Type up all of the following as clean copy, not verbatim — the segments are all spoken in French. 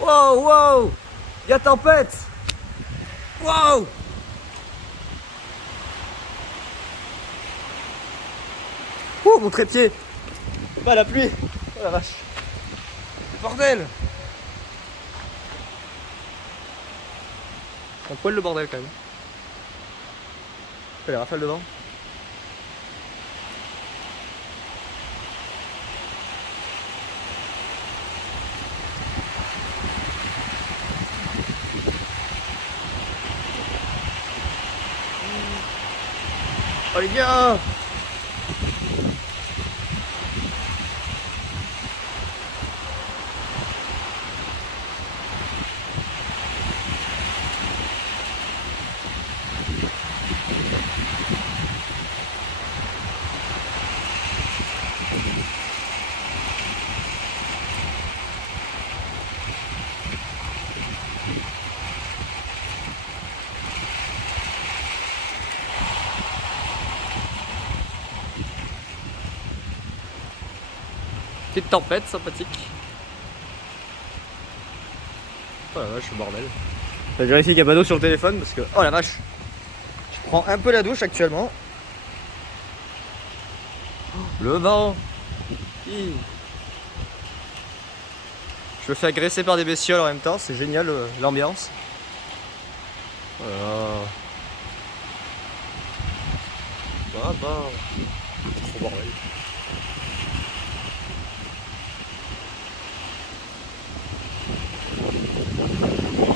Wow, wow. Y'a tempête. Wow. Oh, mon trépied. Pas la pluie. Oh la vache. Bordel. Un poil le bordel quand même. Les rafales de vent. Oh les gars. Petite tempête sympathique. Oh la vache, le bordel. Je vérifie qu'il n'y a pas d'eau sur le téléphone parce que... Oh la vache. Je prends un peu la douche actuellement. Le vent. Hi. Je me fais agresser par des bestioles en même temps, c'est génial l'ambiance. Voilà. Bah, c'est trop bordel.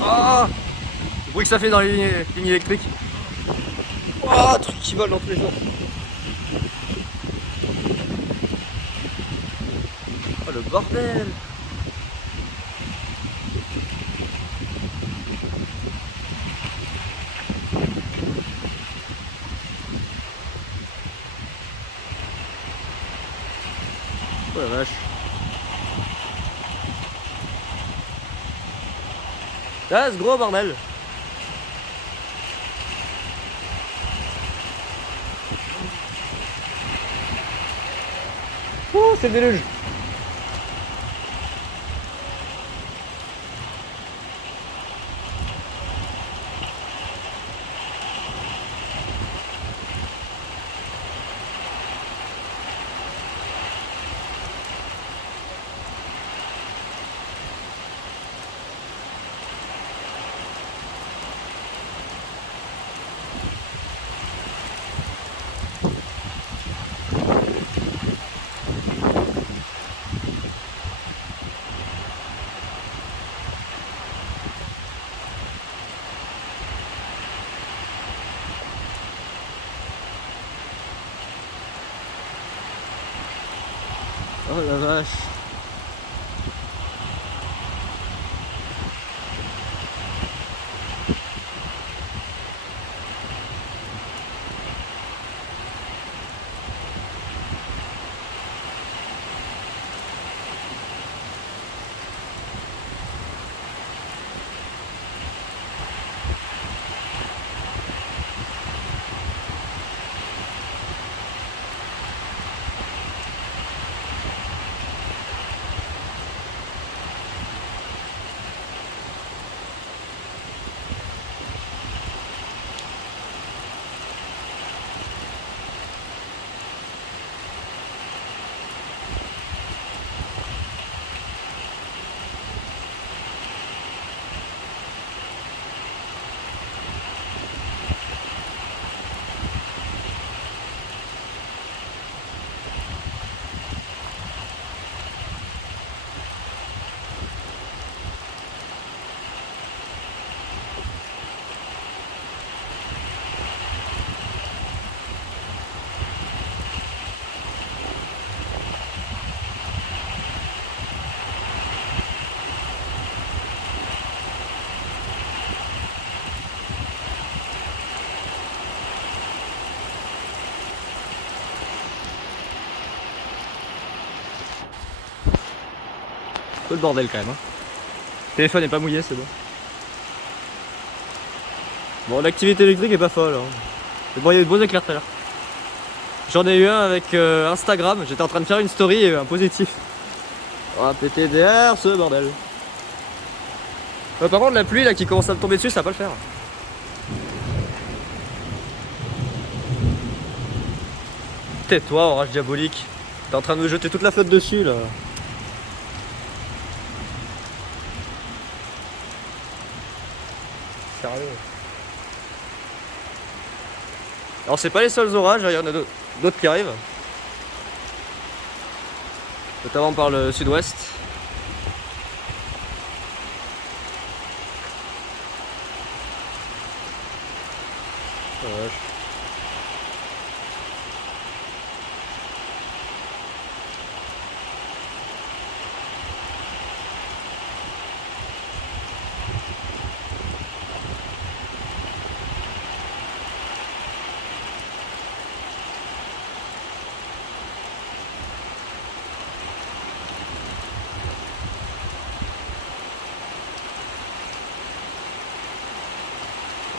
Ah, le bruit que ça fait dans les lignes électriques. Oh, truc qui vole dans tous les sens. Oh le bordel. Oh la vache. Ah, ce gros bordel. Oh, c'est le déluge. Oh la vache. Un peu le bordel quand même. Hein. Le téléphone n'est pas mouillé, c'est bon. Bon, l'activité électrique est pas folle. Hein. Mais bon, il y a eu de beaux éclairs tout à l'heure. J'en ai eu un avec Instagram. J'étais en train de faire une story et un positif. Oh, PTDR, ce bordel. Par contre, la pluie là qui commence à me tomber dessus, ça va pas le faire. Tais-toi, orage diabolique. T'es en train de me jeter toute la flotte dessus là. Sérieux. Alors c'est pas les seuls orages, il y en a d'autres qui arrivent. Notamment par le sud-ouest. Ouais.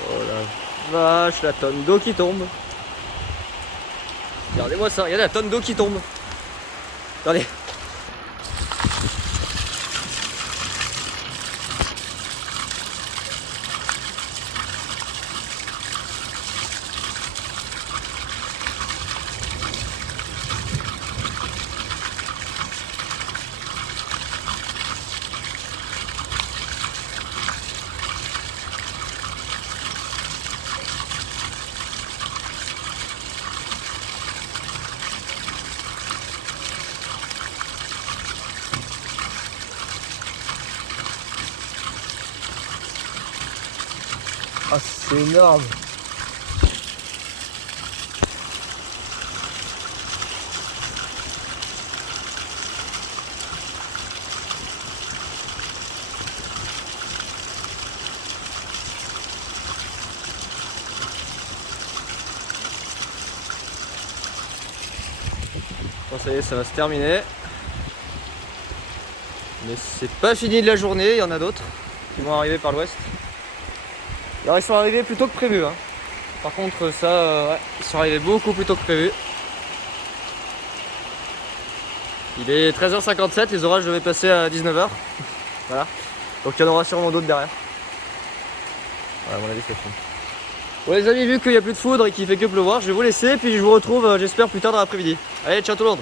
Oh la vache, la tonne d'eau qui tombe. Regardez-moi ça, regardez la tonne d'eau qui tombe. Regardez. Ah, c'est énorme. Bon, ça y est, ça va se terminer. Mais c'est pas fini de la journée, il y en a d'autres qui vont arriver par l'ouest. Alors ils sont arrivés plus tôt que prévu. Hein. Par contre ça, ouais, ils sont arrivés beaucoup plus tôt que prévu. Il est 13h57, les orages devaient passer à 19h. Voilà. Donc il y en aura sûrement d'autres derrière. Ouais, à mon avis c'est fini. Bon les amis, vu qu'il n'y a plus de foudre et qu'il fait que pleuvoir, je vais vous laisser, puis je vous retrouve j'espère plus tard dans l'après-midi. Allez, ciao tout le monde.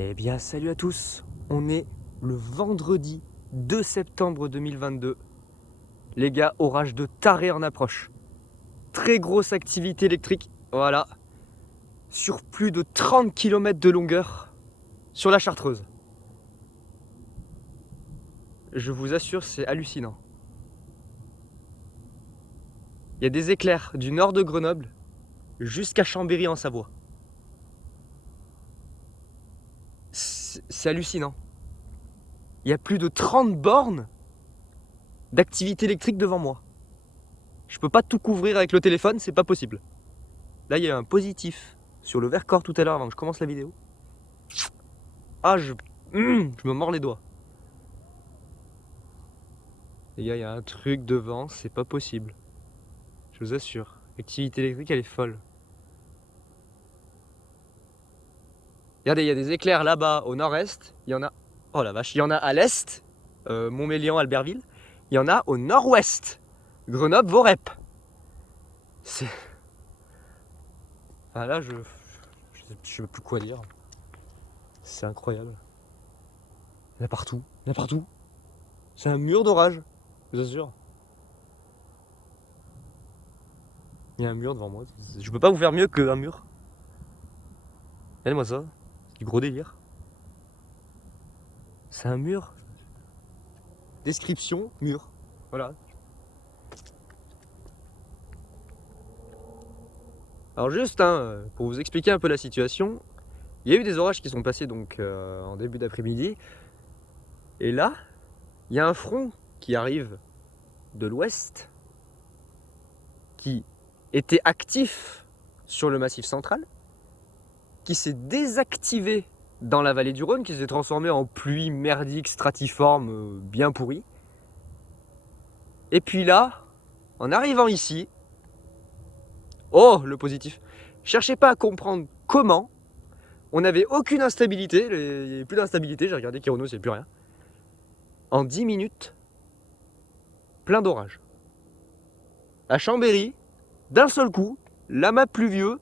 Eh bien salut à tous, on est le vendredi 2 septembre 2022. Les gars, orage de taré en approche. Très grosse activité électrique, voilà. Sur plus de 30 km de longueur sur la Chartreuse. Je vous assure, c'est hallucinant. Il y a des éclairs du nord de Grenoble jusqu'à Chambéry en Savoie. C'est hallucinant. Il y a plus de 30 bornes d'activité électrique devant moi. Je peux pas tout couvrir avec le téléphone, c'est pas possible. Là, il y a un positif sur le Vercors tout à l'heure avant que je commence la vidéo. Ah, je me mords les doigts. Les gars, il y a un truc devant, c'est pas possible. Je vous assure. L'activité électrique, elle est folle. Regardez, il y a des éclairs là-bas au nord-est. Il y en a... Oh la vache, il y en a à l'est, Montmélian, Albertville. Il y en a au nord-ouest, Grenoble, Vorep. C'est... Ah là, je sais plus quoi dire. C'est incroyable. Il y en a partout. Il y en a partout. C'est un mur d'orage, je vous assure. Il y a un mur devant moi. Je peux pas vous faire mieux qu'un mur. Regardez-moi ça. C'est du gros délire. C'est un mur. Description, mur. Voilà. Alors juste, pour vous expliquer un peu la situation, il y a eu des orages qui sont passés donc en début d'après-midi. Et là, il y a un front qui arrive de l'ouest, qui était actif sur le Massif central, qui s'est désactivé dans la vallée du Rhône, qui s'est transformé en pluie merdique stratiforme bien pourrie. Et puis là, en arrivant ici, oh le positif, cherchez pas à comprendre comment, on n'avait aucune instabilité, il n'y avait plus d'instabilité, j'ai regardé Kéronos, il n'y a plus rien. En 10 minutes, plein d'orages. À Chambéry, d'un seul coup, l'amas pluvieux,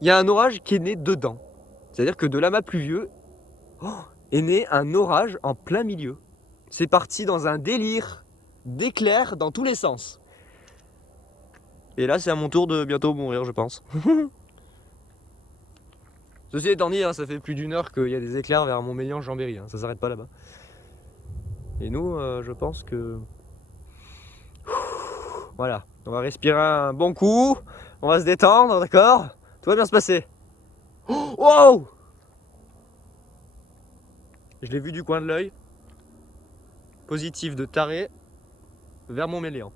il y a un orage qui est né dedans. C'est-à-dire que de l'amas pluvieux est né un orage en plein milieu. C'est parti dans un délire d'éclairs dans tous les sens. Et là, c'est à mon tour de bientôt mourir, je pense. Ceci étant dit, ça fait plus d'une heure qu'il y a des éclairs vers Montmélian-Chambéry. Ça s'arrête pas là-bas. Et nous, je pense que... Voilà, on va respirer un bon coup, on va se détendre, d'accord? Tout va bien se passer. Oh, wow! Je l'ai vu du coin de l'œil. Positif de taré vers Montmélian.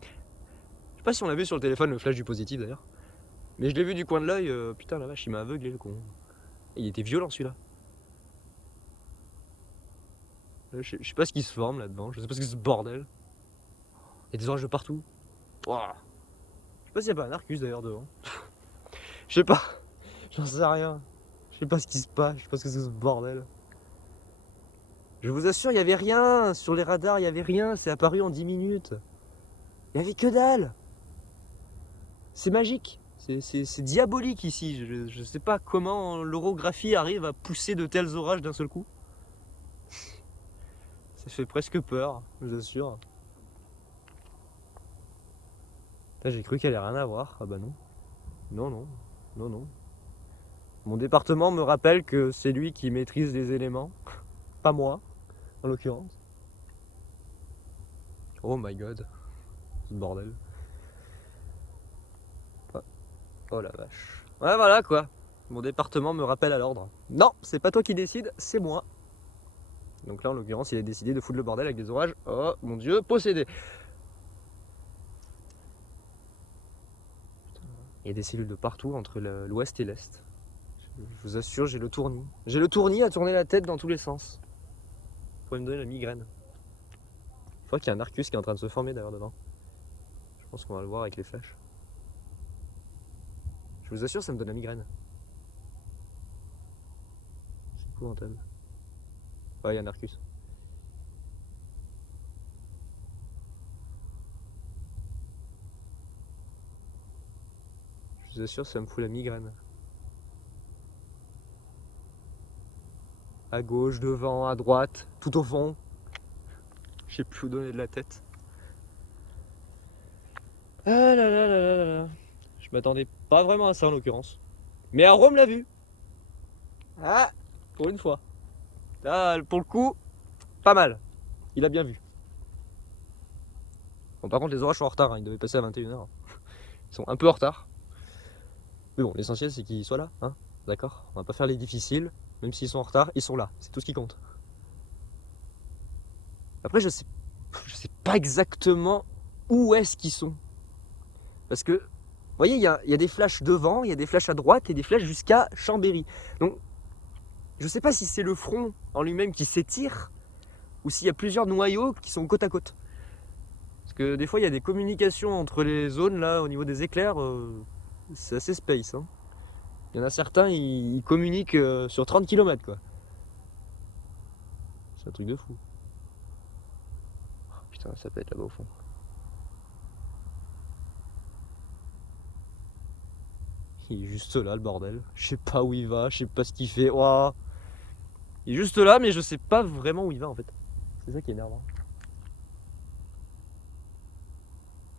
Je sais pas si on l'a vu sur le téléphone, le flash du positif d'ailleurs. Mais je l'ai vu du coin de l'œil, putain la vache, il m'a aveuglé le con. Il était violent celui-là. Je sais pas ce qui se forme là-dedans, je sais pas ce que c'est ce bordel. Il y a des orages de partout. Wow. Je sais pas s'il y a pas un Arcus d'ailleurs devant. Je sais pas, j'en sais rien. Je sais pas ce qui se passe, je sais pas ce que c'est ce bordel. Je vous assure, il y avait rien sur les radars, il y avait rien, c'est apparu en 10 minutes. Il y avait que dalle. C'est magique, c'est diabolique ici. Je sais pas comment l'orographie arrive à pousser de tels orages d'un seul coup. Ça fait presque peur, je vous assure. J'ai cru qu'elle allait rien à voir. Ah bah non. Non. Mon département me rappelle que c'est lui qui maîtrise les éléments. Pas moi, en l'occurrence. Oh my god. Ce bordel. Oh la vache. Ouais voilà quoi. Mon département me rappelle à l'ordre. Non, c'est pas toi qui décide, c'est moi. Donc là en l'occurrence il a décidé de foutre le bordel avec des orages. Oh mon dieu, possédé. Il y a des cellules de partout entre l'ouest et l'est. Je vous assure, j'ai le tournis. J'ai le tournis à tourner la tête dans tous les sens. Vous pouvez me donner la migraine. Je crois qu'il y a un Arcus qui est en train de se former d'ailleurs devant. Je pense qu'on va le voir avec les flashs. Je vous assure, ça me donne la migraine. C'est épouvantable. Ouais, il y a un Arcus. Je vous assure, ça me fout la migraine. À gauche, devant, à droite, tout au fond. Je sais plus où donner de la tête. Ah là là là là là. Je m'attendais pas vraiment à ça en l'occurrence. Mais Rome l'a vu. Ah, pour une fois. Là, pour le coup, pas mal. Il a bien vu. Bon, par contre, les orages sont en retard. Ils devaient passer à 21h. Ils sont un peu en retard. Mais bon, l'essentiel, c'est qu'ils soient là. D'accord? On va pas faire les difficiles. Même s'ils sont en retard, ils sont là. C'est tout ce qui compte. Après, je sais pas exactement où est-ce qu'ils sont. Parce que, vous voyez, il y a des flashs devant, il y a des flashs à droite et des flashs jusqu'à Chambéry. Donc, je sais pas si c'est le front en lui-même qui s'étire ou s'il y a plusieurs noyaux qui sont côte à côte. Parce que des fois, il y a des communications entre les zones, là, au niveau des éclairs. C'est assez space. Il y en a certains, ils communiquent sur 30 km, quoi. C'est un truc de fou. Oh, putain, ça peut être là-bas au fond. Il est juste là, le bordel. Je sais pas où il va, je sais pas ce qu'il fait. Ouah. Il est juste là, mais je sais pas vraiment où il va, en fait. C'est ça qui est énervant.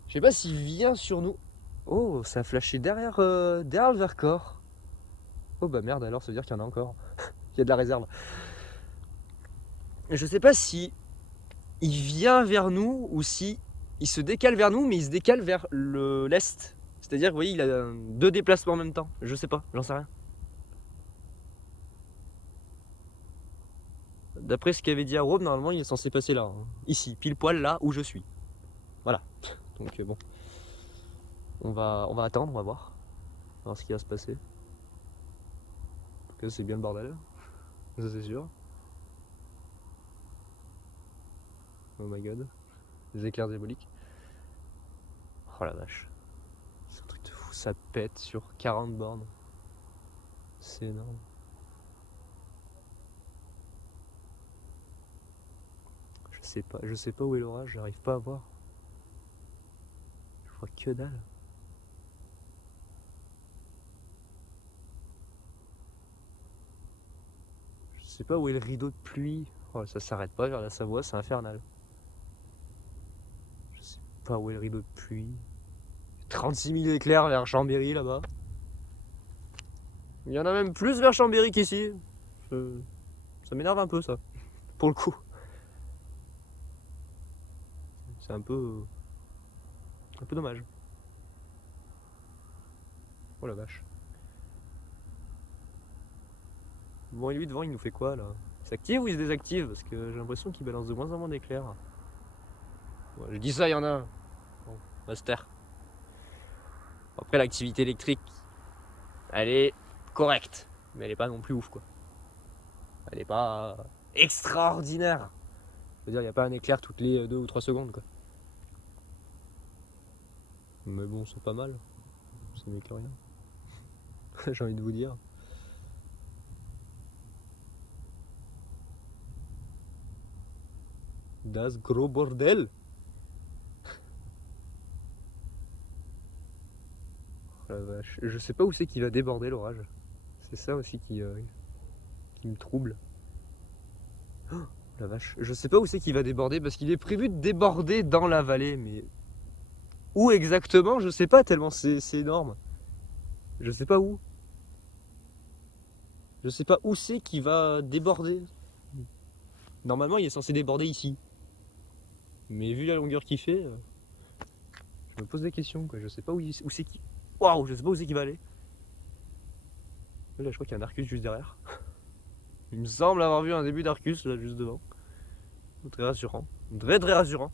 Je sais pas s'il vient sur nous. Oh, ça a flashé derrière le Vercors. Oh bah merde, alors ça veut dire qu'il y en a encore. Il y a de la réserve. Je sais pas si il vient vers nous ou si il se décale vers nous, mais il se décale vers l'est. C'est-à-dire, vous voyez, il a deux déplacements en même temps. Je sais pas, j'en sais rien. D'après ce qu'avait dit Arome, normalement, il est censé passer là. Hein. Ici, pile poil là où je suis. Voilà. Donc bon. On va attendre, on va voir. On va voir ce qui va se passer. En tout cas, c'est bien le bordel. Ça, c'est sûr. Oh my god. Des éclairs diaboliques. Oh la vache. C'est un truc de fou. Ça pète sur 40 bornes. C'est énorme. Je sais pas où est l'orage, j'arrive pas à voir. Je vois que dalle. Je sais pas où est le rideau de pluie. Oh, ça s'arrête pas vers la Savoie, c'est infernal. Je sais pas où est le rideau de pluie. 36 000 éclairs vers Chambéry là-bas. Il y en a même plus vers Chambéry qu'ici. Ça m'énerve un peu ça, pour le coup. C'est un peu dommage. Oh la vache. Bon, et lui devant, il nous fait quoi là? Il s'active ou il se désactive? Parce que j'ai l'impression qu'il balance de moins en moins d'éclairs. Ouais, je dis ça, il y en a un. Bon, master. Après, l'activité électrique, elle est correcte. Mais elle est pas non plus ouf quoi. Elle est pas extraordinaire. Je veux dire, il n'y a pas un éclair toutes les 2 ou 3 secondes quoi. Mais bon, c'est pas mal. C'est mieux que rien. J'ai envie de vous dire. Das gros bordel. Oh la vache. Je sais pas où c'est qu'il va déborder l'orage. C'est ça aussi qui me trouble. Oh la vache. Je sais pas où c'est qu'il va déborder parce qu'il est prévu de déborder dans la vallée. Mais où exactement? Je sais pas tellement c'est énorme. Je sais pas où. Je sais pas où c'est qu'il va déborder. Normalement, il est censé déborder ici. Mais vu la longueur qu'il fait, je me pose des questions quoi. Je sais pas où c'est qu'il. Waouh, je sais pas où c'est qu'il va aller. Là, je crois qu'il y a un Arcus juste derrière. Il me semble avoir vu un début d'Arcus là juste devant. Très rassurant. Très rassurant.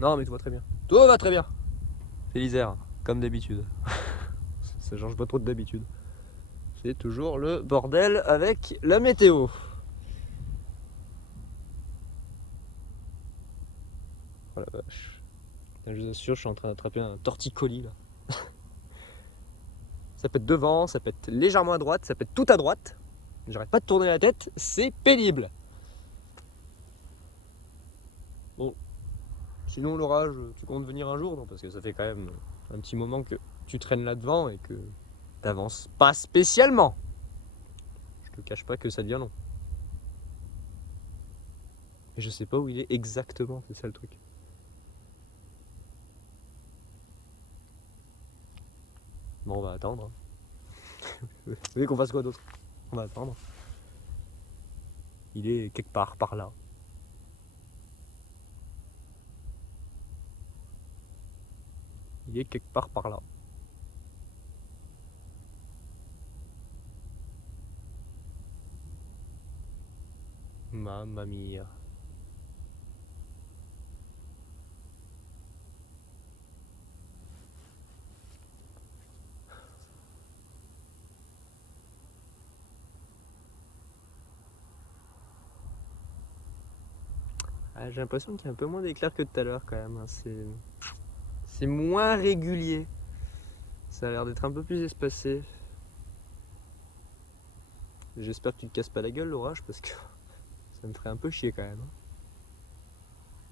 Non mais tout va très bien. Tout va très bien. C'est l'Isère, comme d'habitude. Ça change pas trop d'habitude. C'est toujours le bordel avec la météo. Oh la vache. Je vous assure, je suis en train d'attraper un torticolis là. Ça peut être devant, ça peut être légèrement à droite, ça peut être tout à droite. J'arrête pas de tourner la tête, c'est pénible. Bon, sinon l'orage, tu comptes venir un jour? Non, parce que ça fait quand même un petit moment que tu traînes là devant et que t'avances pas spécialement. Je te cache pas que ça devient long. Et je sais pas où il est exactement, c'est ça le truc. Bon, on va attendre. Vous voulez qu'on fasse quoi d'autre? On va attendre. Il est quelque part par là. Il est quelque part par là. Mamma mia. Ah, j'ai l'impression qu'il y a un peu moins d'éclairs que tout à l'heure quand même. Hein. C'est moins régulier. Ça a l'air d'être un peu plus espacé. J'espère que tu te casses pas la gueule l'orage parce que ça me ferait un peu chier quand même.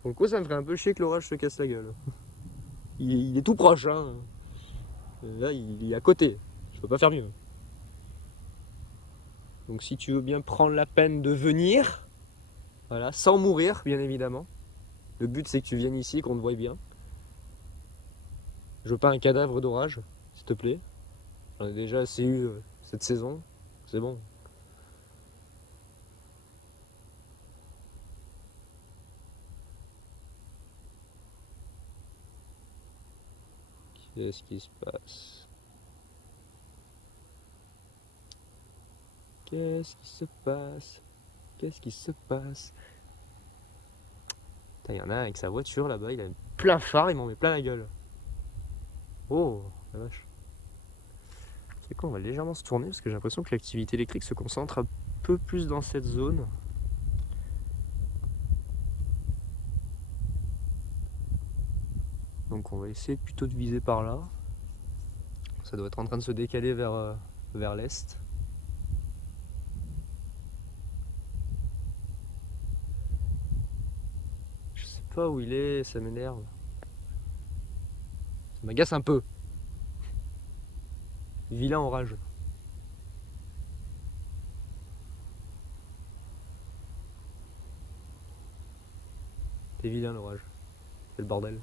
Pour le coup, ça me ferait un peu chier que l'orage se casse la gueule. Il est tout proche. Hein. Là, il est à côté. Je peux pas faire mieux. Donc si tu veux bien prendre la peine de venir, voilà, sans mourir bien évidemment. Le but c'est que tu viennes ici, qu'on te voie bien. Je veux pas un cadavre d'orage, s'il te plaît. J'en ai déjà assez eu cette saison. C'est bon. Qu'est-ce qui se passe? Qu'est-ce qui se passe? Qu'est-ce qui se passe? Putain, y en a un avec sa voiture là-bas, il a plein phare, il m'en met plein la gueule. Oh, la vache. C'est quoi, on va légèrement se tourner parce que j'ai l'impression que l'activité électrique se concentre un peu plus dans cette zone. Donc on va essayer plutôt de viser par là. Ça doit être en train de se décaler vers l'est. Je sais pas où il est, ça m'énerve. Ça m'agace un peu. Vilain orage. T'es vilain l'orage. C'est le bordel.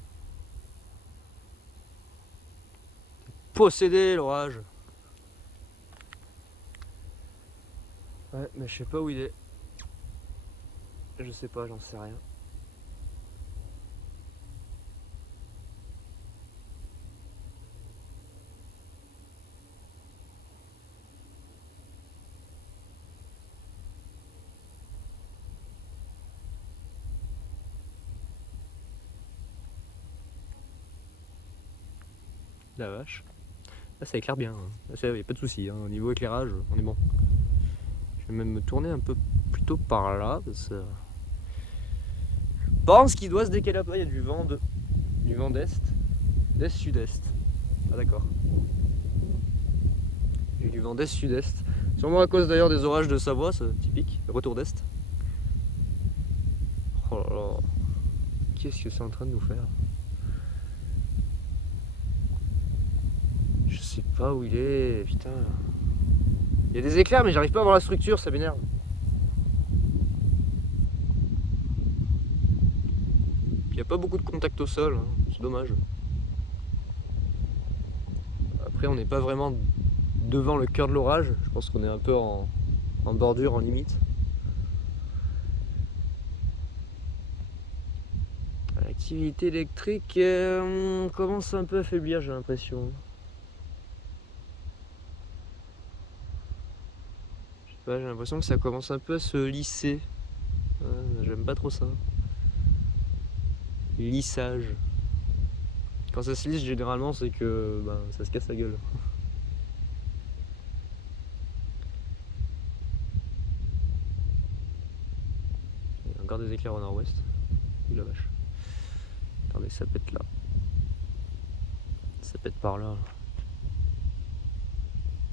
Possédé l'orage. Ouais, mais je sais pas où il est. Je sais pas, j'en sais rien. La vache. Là ça éclaire bien. Là, y a pas de soucis. Au niveau éclairage, on est bon. Je vais même me tourner un peu plutôt par là. Parce que je pense qu'il doit se décaler un peu. Il y a du vent d'est. D'est-sud-est. Ah d'accord. J'ai du vent d'est-sud-est. Sûrement à cause d'ailleurs des orages de Savoie, c'est typique. Retour d'est. Oh là là. Qu'est-ce que c'est en train de nous faire? Je sais pas où il est, putain. Il y a des éclairs mais j'arrive pas à voir la structure, ça m'énerve. Il n'y a pas beaucoup de contact au sol, hein. C'est dommage. Après on n'est pas vraiment devant le cœur de l'orage, je pense qu'on est un peu en bordure, en limite. L'activité électrique commence un peu à faiblir, j'ai l'impression. Je sais pas, j'ai l'impression que ça commence un peu à se lisser. Ouais, j'aime pas trop ça. Lissage. Quand ça se lisse, généralement, c'est que ça se casse la gueule. Il y a encore des éclairs au nord-ouest. Ouh la vache. Attendez, ça pète là. Ça pète par là.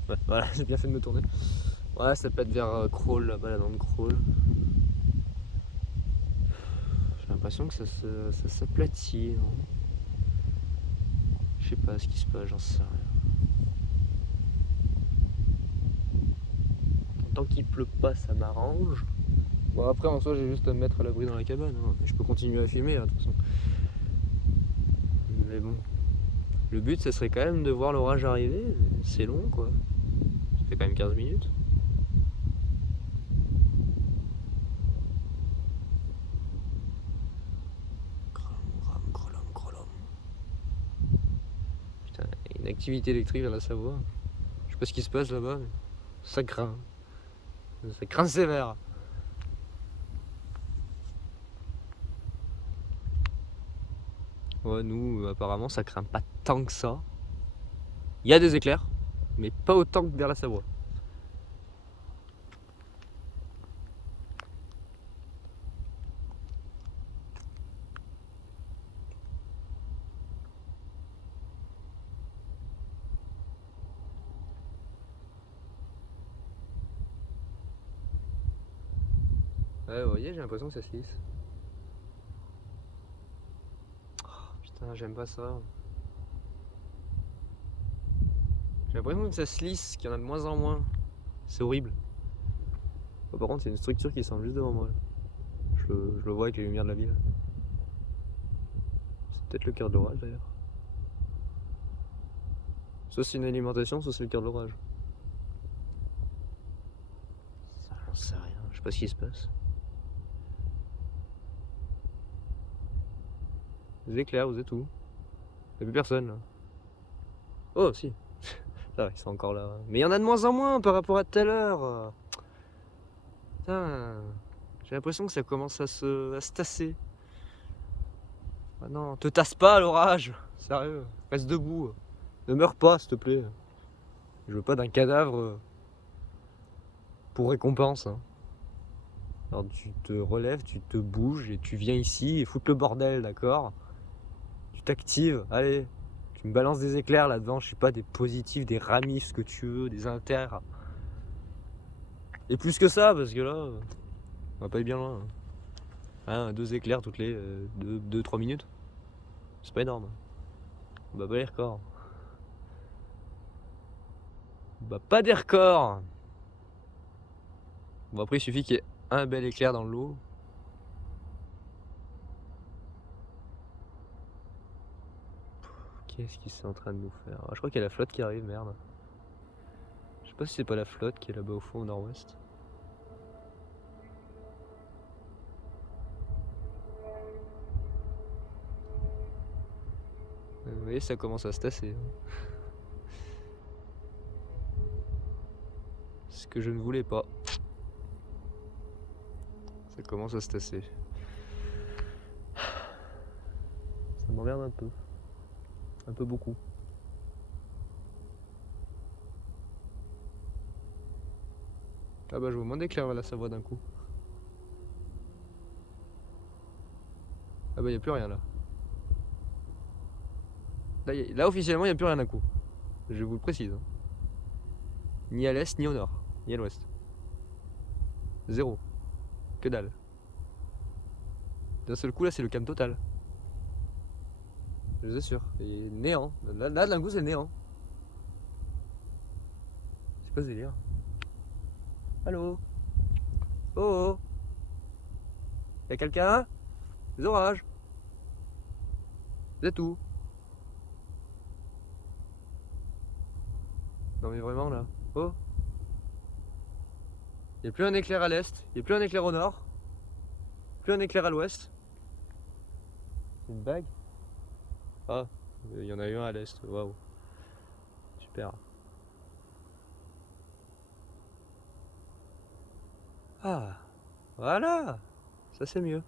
Ouais, voilà, j'ai bien fait de me tourner. Ouais, ça pète vers Crawl, là-bas, la bande Crawl. J'ai l'impression que ça s'aplatit. Je sais pas ce qui se passe, j'en sais rien. Tant qu'il pleut pas, ça m'arrange. Bon, après, en soi, j'ai juste à me mettre à l'abri dans la cabane. Hein. Je peux continuer à filmer, là, de toute façon. Mais bon. Le but, ça serait quand même de voir l'orage arriver. C'est long, quoi. Ça fait quand même 15 minutes. Putain, il y a une activité électrique vers la Savoie. Je sais pas ce qui se passe là-bas, mais ça craint. Ça craint sévère. Ouais, nous, apparemment, ça craint pas tant que ça. Il y a des éclairs, mais pas autant que vers la Savoie. Ouais, vous voyez, j'ai l'impression que ça se lisse. Oh, putain, j'aime pas ça. J'ai l'impression que ça se lisse, qu'il y en a de moins en moins. C'est horrible. Bon, par contre, c'est une structure qui semble juste devant moi. Je le vois avec les lumières de la ville. C'est peut-être le cœur de l'orage d'ailleurs. Soit c'est une alimentation, soit c'est le cœur de l'orage. Ça, j'en sais rien. Je sais pas ce qui se passe. Des éclairs, vous êtes où? Y'a plus personne là. Oh si, ça va, ils sont encore là. Mais il y en a de moins en moins par rapport à tout à l'heure. Putain, j'ai l'impression que ça commence à se tasser. Ah non, te tasse pas l'orage, sérieux, reste debout. Ne meurs pas s'il te plaît. Je veux pas d'un cadavre pour récompense. Hein. Alors tu te relèves, tu te bouges et tu viens ici et foutre le bordel, d'accord? Tu t'actives, allez, tu me balances des éclairs là-dedans, je sais pas, des positifs, des ramifs, ce que tu veux, des inters. Et plus que ça, parce que là, on va pas aller bien loin. Hein, 2 éclairs toutes les 2-3 minutes. C'est pas énorme. On bat pas les records. On bat pas des records. Bon après il suffit qu'il y ait un bel éclair dans l'eau. Qu'est-ce qu'ils sont en train de nous faire? Ah, je crois qu'il y a la flotte qui arrive, merde. Je sais pas si c'est pas la flotte qui est là-bas au fond au nord-ouest. Vous voyez, ça commence à se tasser. Ce que je ne voulais pas. Ça commence à se tasser. Ça m'emmerde un peu. Un peu beaucoup. Ah bah je vois moins d'éclairs vers la Savoie d'un coup. Ah bah y a plus rien là. Là officiellement y a plus rien d'un coup. Je vous le précise. Hein. Ni à l'est, ni au nord, ni à l'ouest. Zéro. Que dalle. D'un seul coup là c'est le calme total. Je vous assure. Et néant. Là d'un coup c'est néant. C'est quoi ce délire? Allô? Oh oh. Y'a quelqu'un? Des orages. Vous êtes où? Non mais vraiment là. Oh. Y'a plus un éclair à l'est. Y'a plus un éclair au nord. Plus un éclair à l'ouest. C'est une bague? Ah. Il y en a eu un à l'est. Waouh. Super. Ah. Voilà. Ça c'est mieux.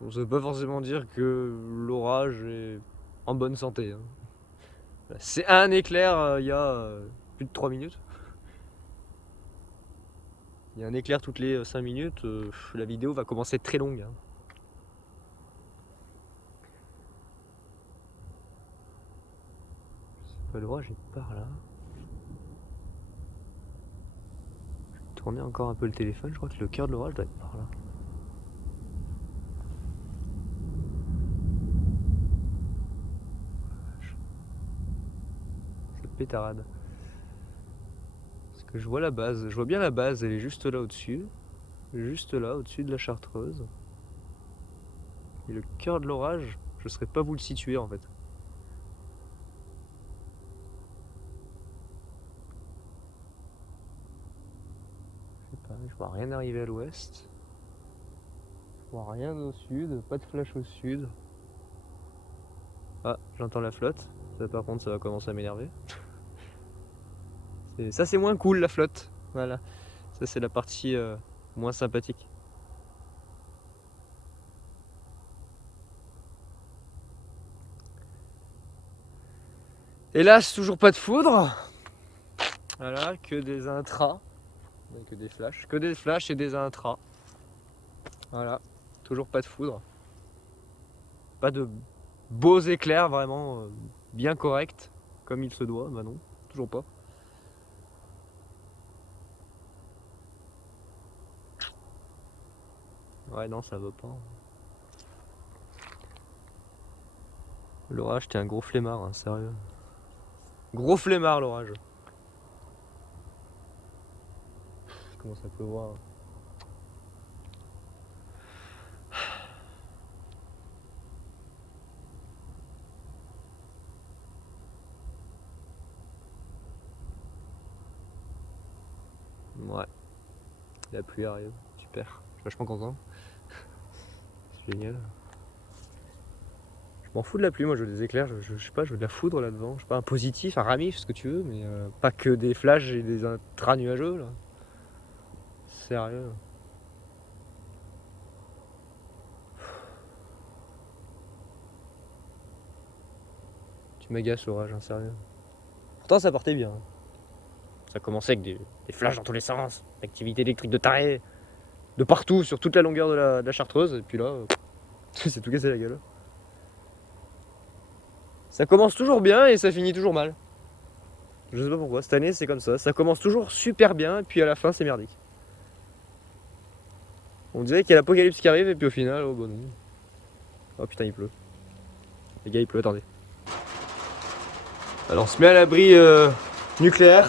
Bon, ça veut pas forcément dire que l'orage est en bonne santé. Hein. C'est un éclair il y a plus de 3 minutes. Il y a un éclair toutes les 5 minutes. La vidéo va commencer à être très longue. Hein. L'orage est par là. Je vais tourner encore un peu le téléphone. Je crois que le cœur de l'orage doit être par là. C'est pétarade. Parce que je vois la base. Je vois bien la base. Elle est juste là au-dessus. Juste là, au-dessus de la Chartreuse. Et le cœur de l'orage, je ne saurais pas vous le situer en fait. Je vois rien arriver à l'ouest. Je vois rien au sud, pas de flash au sud. Ah, j'entends la flotte. Ça par contre ça va commencer à m'énerver. Ça c'est moins cool la flotte. Voilà. Ça c'est la partie moins sympathique. Hélas, toujours pas de foudre. Voilà, que des intras. Que des flashs. Que des flashs et des intras. Voilà. Toujours pas de foudre. Pas de beaux éclairs vraiment bien corrects. Comme il se doit. Bah non, toujours pas. Ouais non ça va pas. L'orage t'es un gros flemmard, hein, sérieux. Gros flemmard l'orage. Il commence à pleuvoir. Ouais. La pluie arrive. Super. Je suis vachement content. C'est génial. m'en fous de la pluie, moi je veux des éclairs, je sais pas, je veux de la foudre là-devant, je sais pas, un positif, un ramif, ce que tu veux, mais pas que des flashs et des intrats nuageux là. Sérieux. Tu m'agaces l'orage, hein, sérieux. Pourtant ça partait bien. Ça commençait avec des flashs dans tous les sens, d'activité électrique de taré, de partout, sur toute la longueur de la Chartreuse, et puis là, c'est tout cassé la gueule. Ça commence toujours bien et ça finit toujours mal. Je sais pas pourquoi, cette année c'est comme ça commence toujours super bien et puis à la fin c'est merdique. On dirait qu'il y a l'apocalypse qui arrive et puis au final, oh bah non. Oh putain il pleut. Les gars il pleut, attendez. Alors on se met à l'abri nucléaire.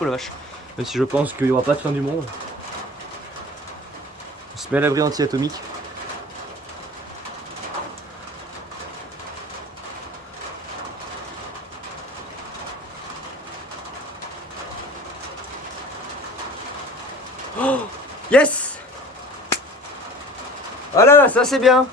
Oh la vache. Même si je pense qu'il n'y aura pas de fin du monde. On se met à l'abri anti-atomique. Oh yes. Voilà, ça c'est bien.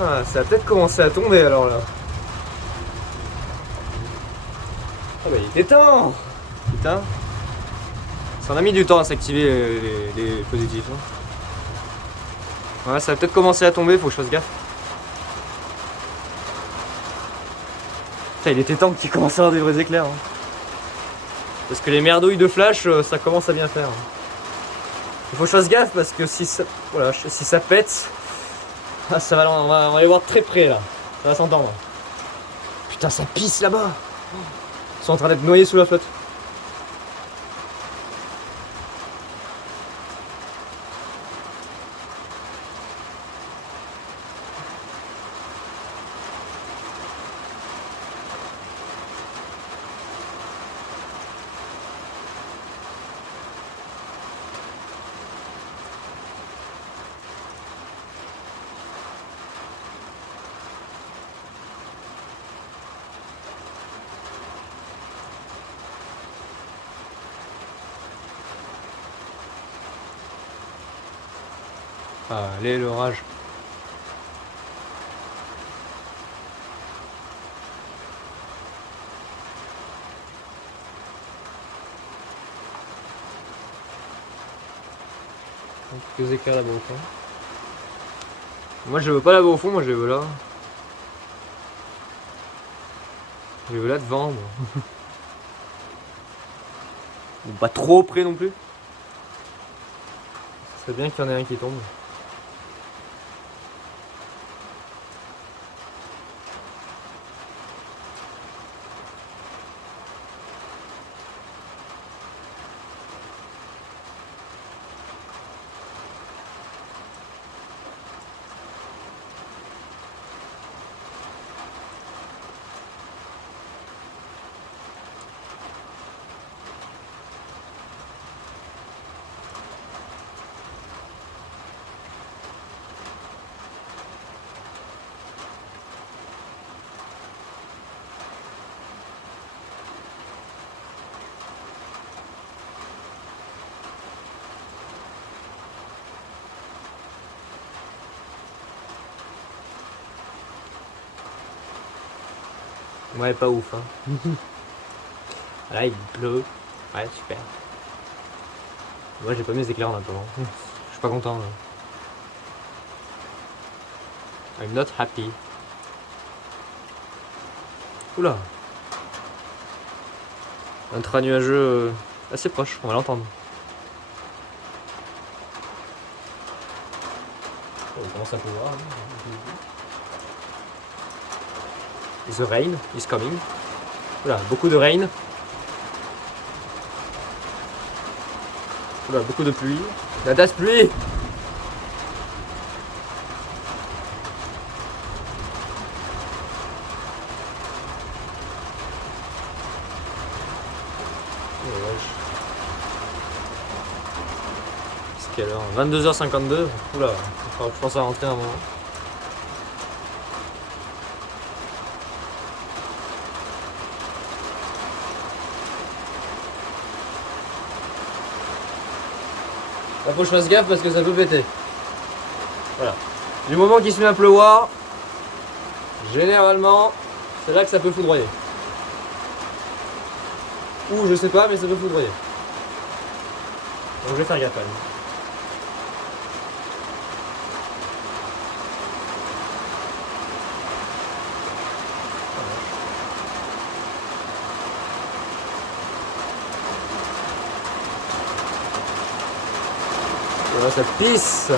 Ah, ça a peut-être commencé à tomber alors là. Ah bah il était temps. Putain. Ça en a mis du temps à s'activer les positifs. Hein. Ouais, ça a peut-être commencé à tomber, faut que je fasse gaffe. Putain, il était temps qu'il commence à avoir des vrais éclairs. Hein. Parce que les merdouilles de flash, ça commence à bien faire. Hein. Il faut que je fasse gaffe parce que si ça, voilà, si ça pète, ah, ça va, on va les voir de très près là. Ça va s'entendre. Putain, ça pisse là-bas. Ils sont en train d'être noyés sous la flotte. Ah, allez, l'orage. Quelques éclairs là-bas au fond. Moi je veux pas là-bas au fond, moi je veux là. Je veux là devant moi. Bon, pas trop près non plus. Ce serait bien qu'il y en ait un qui tombe. Ouais, pas ouf, hein. Là, il pleut. Ouais, super. Moi, j'ai pas mes éclairs en attendant. Je suis pas content, là. I'm not happy. Oula. Un train nuageux assez proche, on va l'entendre. On commence à pouvoir. The rain is coming. Oula, beaucoup de rain. Oula, beaucoup de pluie. La tasse pluie. Oh, wesh. C'est quelle heure? 22h52. Oula, je pense à rentrer un moment. Là, faut que je fasse gaffe parce que ça peut péter. Voilà. Du moment qu'il se met à pleuvoir, généralement, c'est là que ça peut foudroyer. Ou je sais pas, mais ça peut foudroyer. Donc je vais faire gaffe quand même. Voilà, ça pisse.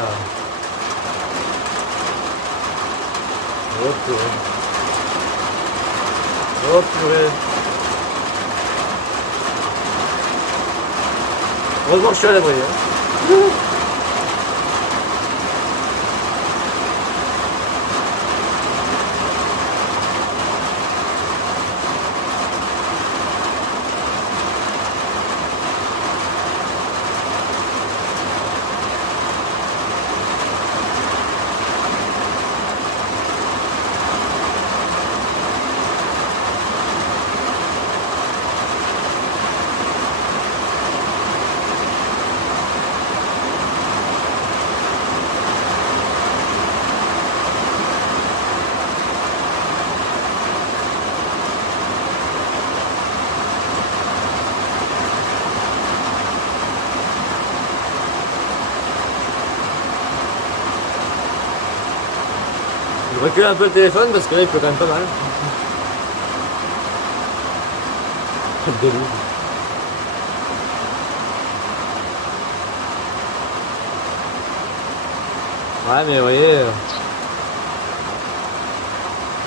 Oh purée. Oh purée. Heureusement que je suis à l'abri. Hein. Je recule un peu le téléphone parce que là il pleut quand même pas mal. Quel déluge. Ouais mais vous voyez,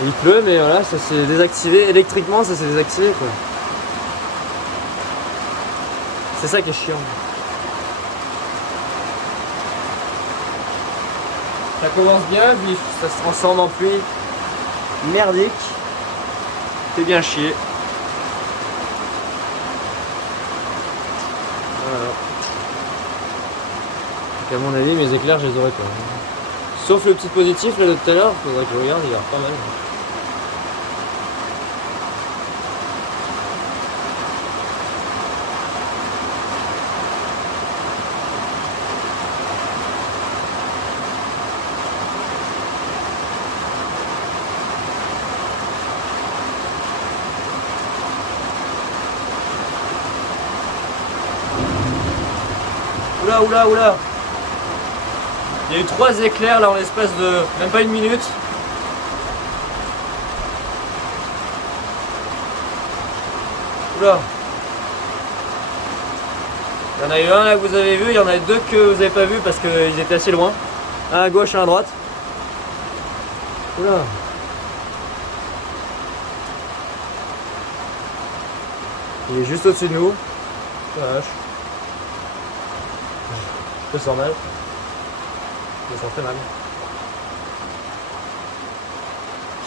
il pleut mais voilà, ça s'est désactivé, électriquement ça s'est désactivé quoi. C'est ça qui est chiant. Ça commence bien, puis ça se transforme en pluie merdique. C'est bien chier. Voilà. Donc à mon avis, mes éclairs, je les aurais pas. Sauf le petit positif là de tout à l'heure, faudrait que je regarde, il y a pas mal. Oula, oula, oula! Il y a eu 3 éclairs là en l'espace de même pas une minute. Oula! Il y en a eu un là que vous avez vu, il y en a 2 que vous n'avez pas vu parce qu'ils étaient assez loin. Un à gauche, un à droite. Oula! Il est juste au-dessus de nous. Vache. Je me sens mal. Je me sens très mal.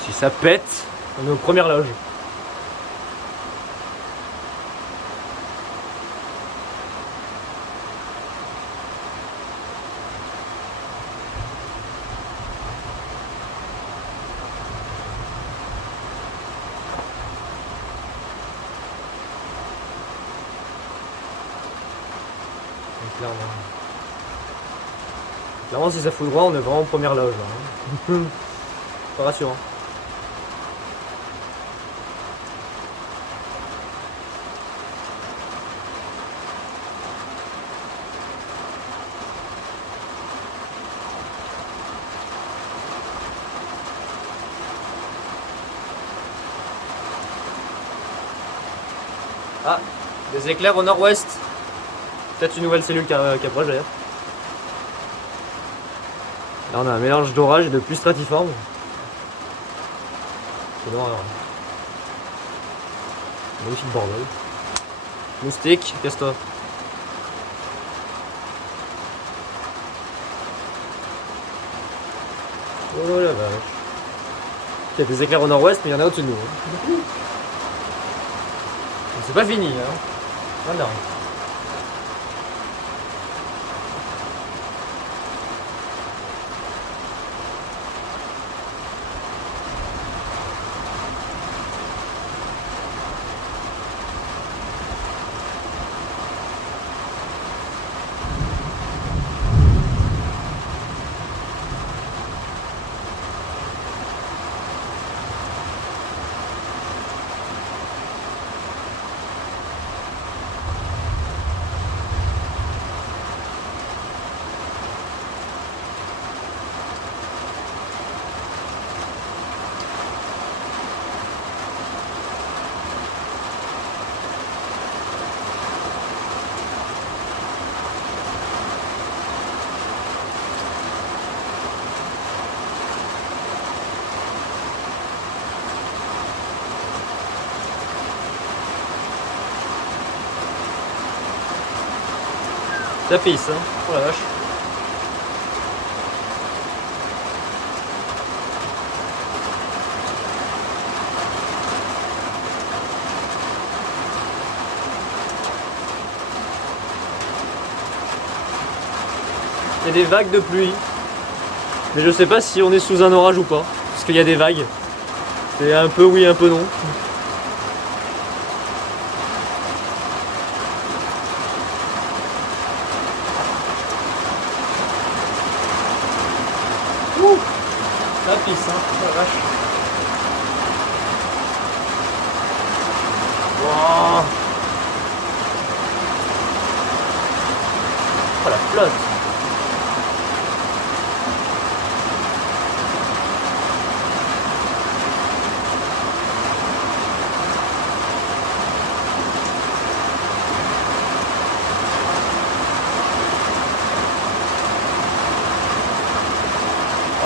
Si ça pète, on est aux premières loges. Clairement. Clairement, si ça fout droit, on est vraiment en première loge là. Hein. Pas rassurant. Ah, des éclairs au nord-ouest. Peut-être une nouvelle cellule qui approche d'ailleurs. Là on a un mélange d'orage et de pluie stratiforme. C'est l'horreur. Magnifique bordel. Moustique, casse-toi. Oh la vache. Il y a des éclairs au nord-ouest mais il y en a au-dessus de nous. C'est pas fini hein. Ah non. Ça pisse, hein. Oh la vache. Il y a des vagues de pluie. Mais je sais pas si on est sous un orage ou pas. Parce qu'il y a des vagues. C'est un peu oui, un peu non. Ouh, ça pisse, hein. Oh la vache. Wow. Oh la flotte.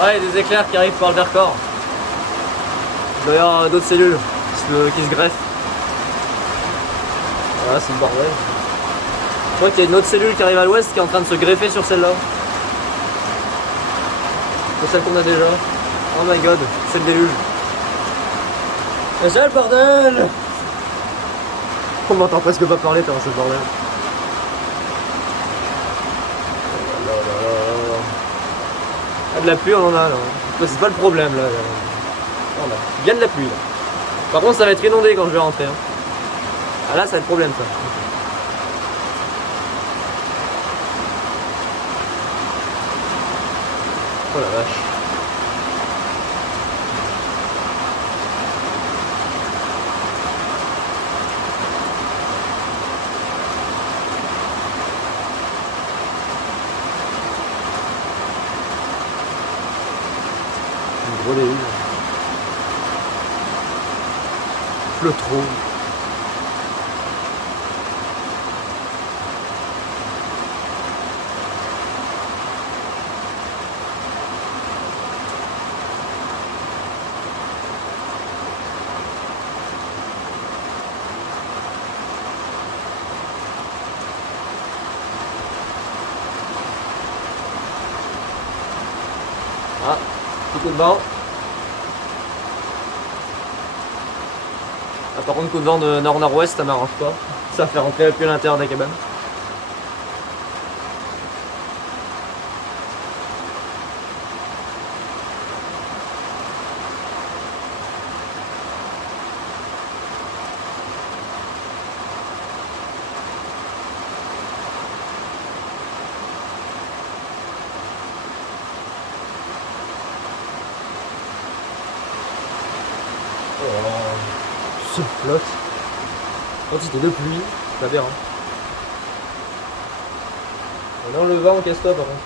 Ouais, des éclairs qui arrivent par le Vercors. Il doit y avoir d'autres cellules qui se greffent. Voilà, c'est le bordel. Je crois qu'il y a une autre cellule qui arrive à l'ouest qui est en train de se greffer sur celle-là. C'est celle qu'on a déjà. Oh my god, c'est le déluge. Et c'est le bordel. On m'entend presque pas parler tellement c'est le bordel. Ah, de la pluie on en a là. C'est pas le problème là. Voilà. Il y a de la pluie là. Par contre ça va être inondé quand je vais rentrer. Hein. Ah là ça va être le problème ça. Oh la vache. Un gros déluge. Le trop. Ah, petit coup de vent. Ah, par contre, coup de vent de nord-nord-ouest, ça m'arrange pas. Ça fait rentrer la pluie à l'intérieur de la cabane. Se flotte. Quantité de pluie, c'est aberrant. Non, le vent, casse-toi par contre.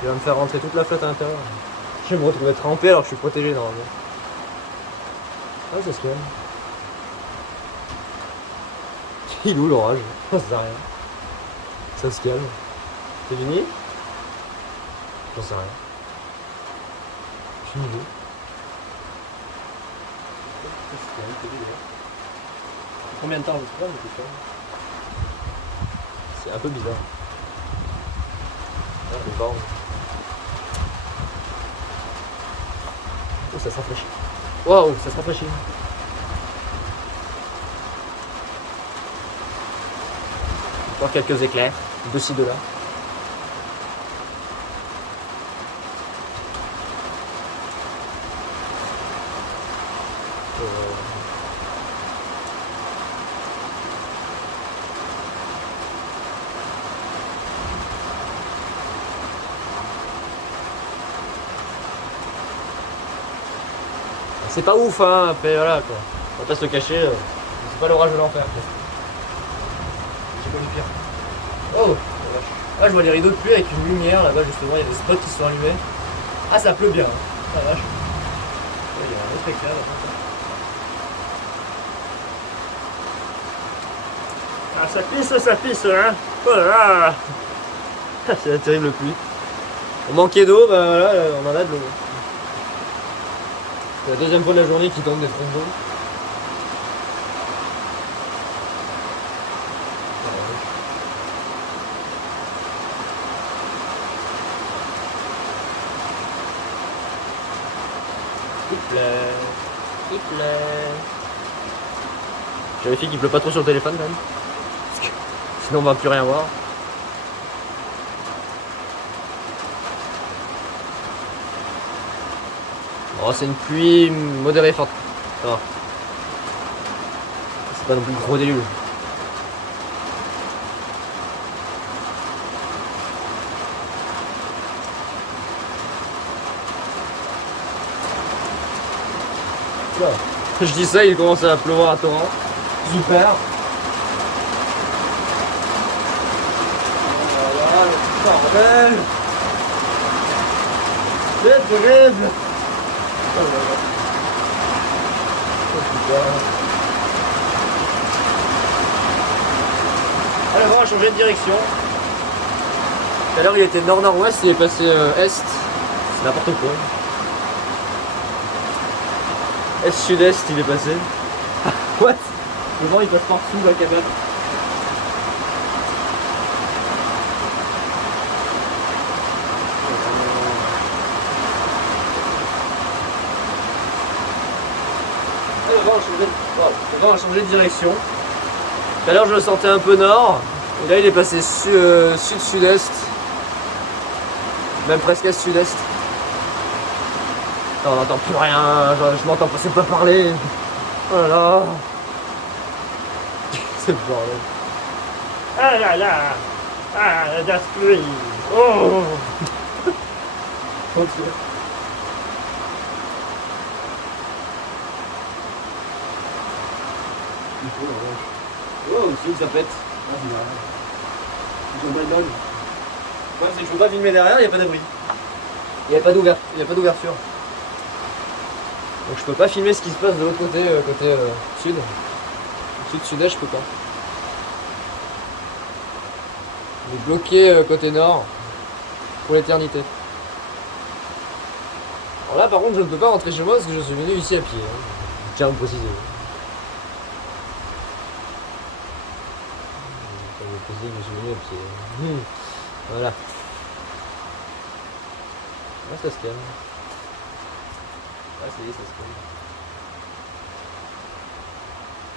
Il va me faire rentrer toute la flotte à l'intérieur. Je vais me retrouver trempé alors que je suis protégé normalement. Ah, ça se calme. Il est où l'orage? Ça sert à rien. Ça se calme. C'est fini? J'en sais rien. Fini. Combien de temps je sais pas, mais c'est quand c'est un peu bizarre. Ah, le vent. Oh, ça se rafraîchit. Waouh, ça se rafraîchit. Encore quelques éclairs, de ci, de là. C'est pas ouf, hein, après voilà quoi. On va pas se le cacher, c'est pas l'orage de l'enfer. J'ai pas du pire. Oh, la vache. Ah, je vois les rideaux de pluie avec une lumière là-bas justement, il y a des spots qui sont allumés. Ah, ça pleut bien, hein. La vache. Oh, il y a un autre éclair là. Ah, ça pisse, hein. Oh là là. C'est la terrible pluie. On manquait d'eau, bah voilà, on en a de l'eau. C'est la deuxième fois de la journée qui tombe des troncs d'eau. Il pleut. Je vérifie qu'il pleut pas trop sur le téléphone quand même. Parce que sinon on va plus rien voir. Oh, c'est une pluie modérée forte. Ça va. C'est pas non plus gros déluge. Là. Je dis ça, il commence à pleuvoir à torrent. Super. Voilà, le bordel. C'est terrible. Oh là là. Oh putain. Alors on va changer de direction. Tout à l'heure il était nord-nord-ouest, il est passé est. C'est n'importe quoi. Est-sud-est il est passé. What? Le vent il passe partout la cabane. Le vent a changé de direction. Tout à l'heure je le sentais un peu nord. Et là il est passé sud-sud-est. Même presque est-sud-est. On n'entend plus rien, je m'entends presque pas parler. Oh là là. C'est le bordel. Ah là là. Ah la pluie. Oh. Oh Dieu. Oh, si ça pète. Ah, c'est marrant. Ils sont pas bonnes. Ouais, c'est que je peux pas filmer derrière, il n'y a pas d'abri. Il n'y a pas d'ouverture. Donc je peux pas filmer ce qui se passe de l'autre côté, côté sud. Sud-sud-est, je peux pas. Il est bloqué côté nord pour l'éternité. Alors là, par contre, je ne peux pas rentrer chez moi parce que je suis venu ici à pied. Hein. Je tiens à me préciser. Je suis venu à pied. Voilà. Là, ça se calme. Ah, ça y est, ça se calme.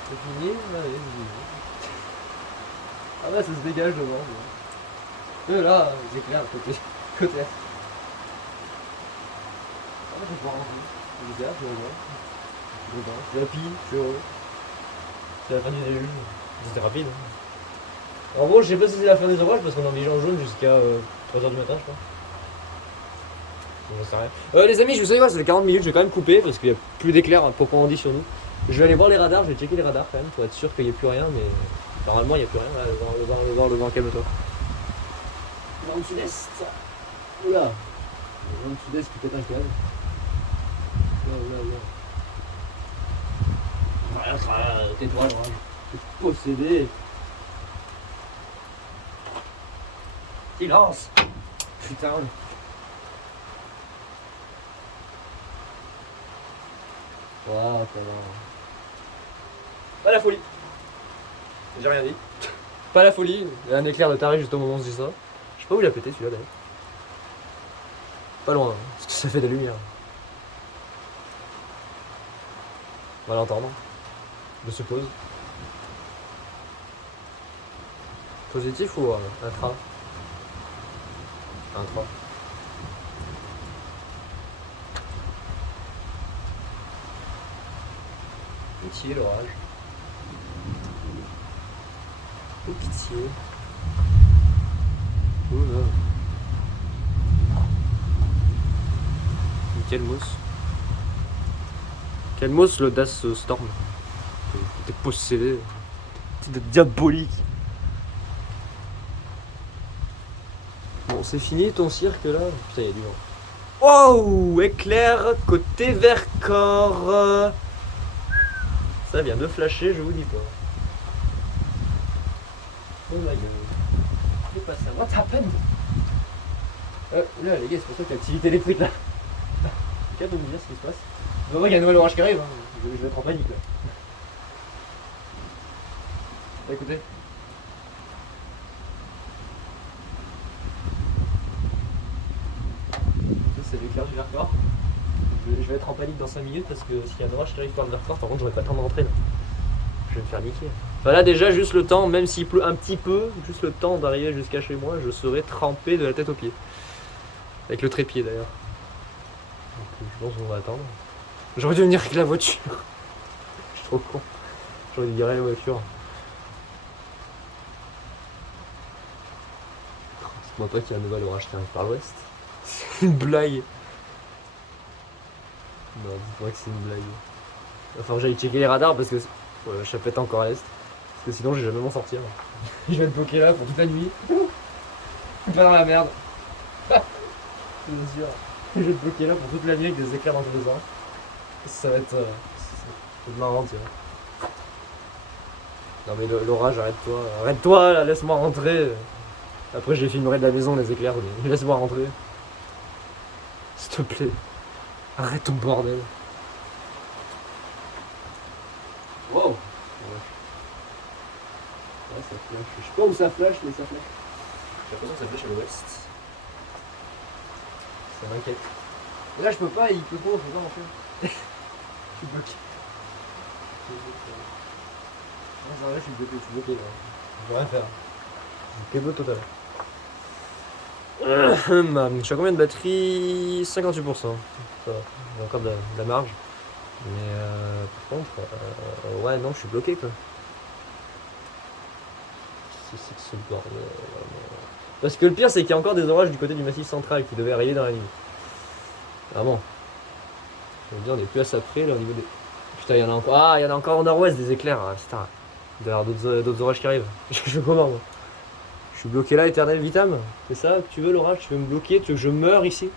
C'est fini? Allez, c'est fini. Ah bah, ça se dégage devant. Là, c'est clair, côté. Ah, je vais pas rentrer. C'est bizarre, je vais voir. Je suis happy, je suis heureux. C'est la fin du déluge. C'était rapide. Hein. En gros, je sais pas si c'est la fin des orages parce qu'on est en vigilance jaune jusqu'à 3h du matin, je crois. Les amis, je vous savez quoi, ça fait 40 minutes, je vais quand même couper parce qu'il n'y a plus d'éclairs proprement dit sur nous. Je vais aller voir les radars, je vais checker les radars quand même pour être sûr qu'il n'y ait plus rien, mais normalement il n'y a plus rien. Là, le vent, calme-toi. Le vent du sud-est. Oula. Le vent du sud-est qui pète un câble. Oula. Tais-toi, l'orage. T'es possédé. Silence. Putain. Wow, pas la folie. J'ai rien dit. Pas la folie. Il y a un éclair de taré juste au moment où on se dit ça. Je sais pas où il a pété celui-là d'ailleurs. Pas loin, hein, parce que ça fait de la lumière. On va l'entendre. Je suppose. Positif ou intra? Intra. Pitié l'orage. Oh pitié. Oh là. Quel mousse. Quel mousse l'audace Storm. T'es possédé. T'es diabolique. Bon, c'est fini ton cirque là. Putain, il y a du vent. Wow, éclair côté Vercors. Ça vient de flasher, je vous dis pas. Oh my god. C'est pas ça. What happened? Là, les gars, c'est pour ça que l'activité électrique là. C'est capable de me dire ce qui se passe. Vraiment, il y a un nouvel orage qui arrive. Hein. Je vais être en panique là. T'as écouté? C'est l'éclair du Vercors. Je vais être en panique dans 5 minutes parce que s'il y a un orage qui arrive par le Vercors, par contre, j'aurai pas le temps de rentrer là. Je vais me faire niquer. Enfin là, déjà, juste le temps, même s'il pleut un petit peu, juste le temps d'arriver jusqu'à chez moi, je serai trempé de la tête aux pieds. Avec le trépied d'ailleurs. Donc je pense qu'on va attendre. J'aurais dû venir avec la voiture. Je suis trop con. J'aurais dû virer la voiture. Dites-moi pas qu'il y a un nouvel orage qui arrive par l'ouest. C'est une blague. Non, dites-moi que c'est une blague. Il va falloir que j'aille checker les radars parce que je pète encore à l'est. Parce que sinon, je vais jamais m'en sortir. Je vais être bloqué là pour toute la nuit. Pas dans la merde. Je vous assure. Je vais être bloqué là pour toute la nuit avec des éclairs dans tous les sens. Ça va être. C'est marrant, tu vois. Non, mais l'orage, arrête-toi. Arrête-toi là, laisse-moi rentrer. Après, je les filmerai de la maison, les éclairs. Mais laisse-moi rentrer. S'il te plaît. Arrête ton bordel. Wow. Ouais, ça flash. Je sais pas où ça flash, mais ça flash. J'ai l'impression que ça flash à l'ouest. Ça m'inquiète. Et là, je peux pas, il peut trop, je peux pas rentrer. Je suis bloqué. Non, c'est vrai, je suis bloqué là. Je peux rien faire. Je suis KO total. Je suis à combien de batterie? 58%. Ça va, j'ai encore de la marge. Mais par contre, ouais, non, je suis bloqué quoi. C'est que ce bordel. Parce que le pire, c'est qu'il y a encore des orages du côté du massif central qui devaient arriver dans la nuit. Ah bon. Je veux dire, on est plus à ça près là au niveau des. Putain, il y en a encore. Ah, il y en a encore au nord-ouest des éclairs. Ah, putain. Il doit y avoir d'autres orages qui arrivent. Je fais comment moi? Je suis bloqué là, éternel vitam. C'est ça que tu veux l'orage? Tu veux me bloquer? Tu veux que je meure ici?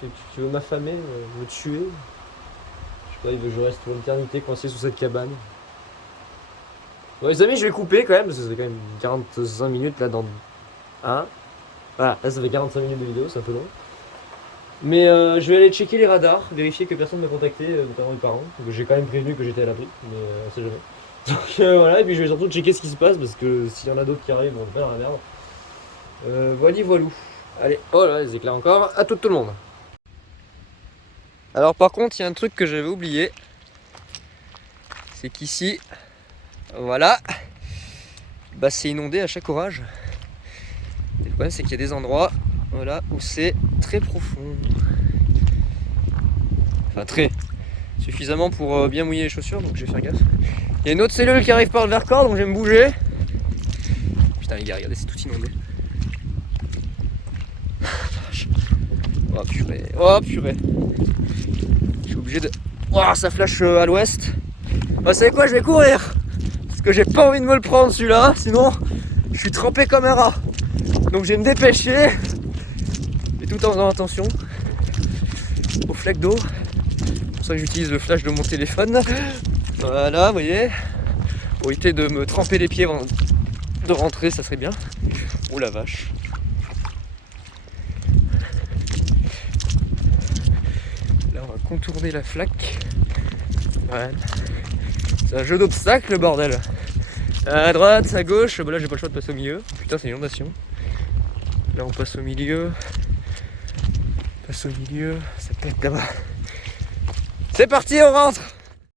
Tu veux m'affamer, me tuer? Je sais pas, il veut que je reste pour l'éternité coincé sous cette cabane. Bon les amis, je vais couper quand même, parce que ça fait quand même 45 minutes là dans... Hein? Voilà, là ça fait 45 minutes de vidéo, c'est un peu long. Mais je vais aller checker les radars, vérifier que personne ne m'a contacté, notamment mes parents. J'ai quand même prévenu que j'étais à l'abri, mais on sait jamais. Donc voilà, et puis je vais surtout checker ce qui se passe, parce que s'il y en a d'autres qui arrivent, on va dans la merde. Voilou. Allez, oh là, les éclairs encore, à tout le monde. Alors par contre, il y a un truc que j'avais oublié. C'est qu'ici, voilà, bah c'est inondé à chaque orage. Et le problème c'est qu'il y a des endroits, voilà, où c'est très profond. Enfin très, suffisamment pour bien mouiller les chaussures, donc je vais faire gaffe. Il y a une autre cellule qui arrive par le Vercors, donc je vais me bouger. Putain les gars, regardez, c'est tout inondé. Oh purée, oh purée. Je suis obligé de... Oh, ça flash à l'ouest. Bah, vous savez quoi, je vais courir. Parce que j'ai pas envie de me le prendre celui-là. Sinon, je suis trempé comme un rat. Donc je vais me dépêcher. Et tout en faisant attention aux flecs d'eau. C'est pour ça que j'utilise le flash de mon téléphone. Voilà, vous voyez. Pour éviter de me tremper les pieds avant de rentrer, ça serait bien. Oh la vache. Contourner la flaque. Ouais. C'est un jeu d'obstacles le bordel. À droite, à gauche, bah là j'ai pas le choix de passer au milieu. Putain c'est une inondation. Là on passe au milieu. Passe au milieu, ça pète là-bas. C'est parti, on rentre.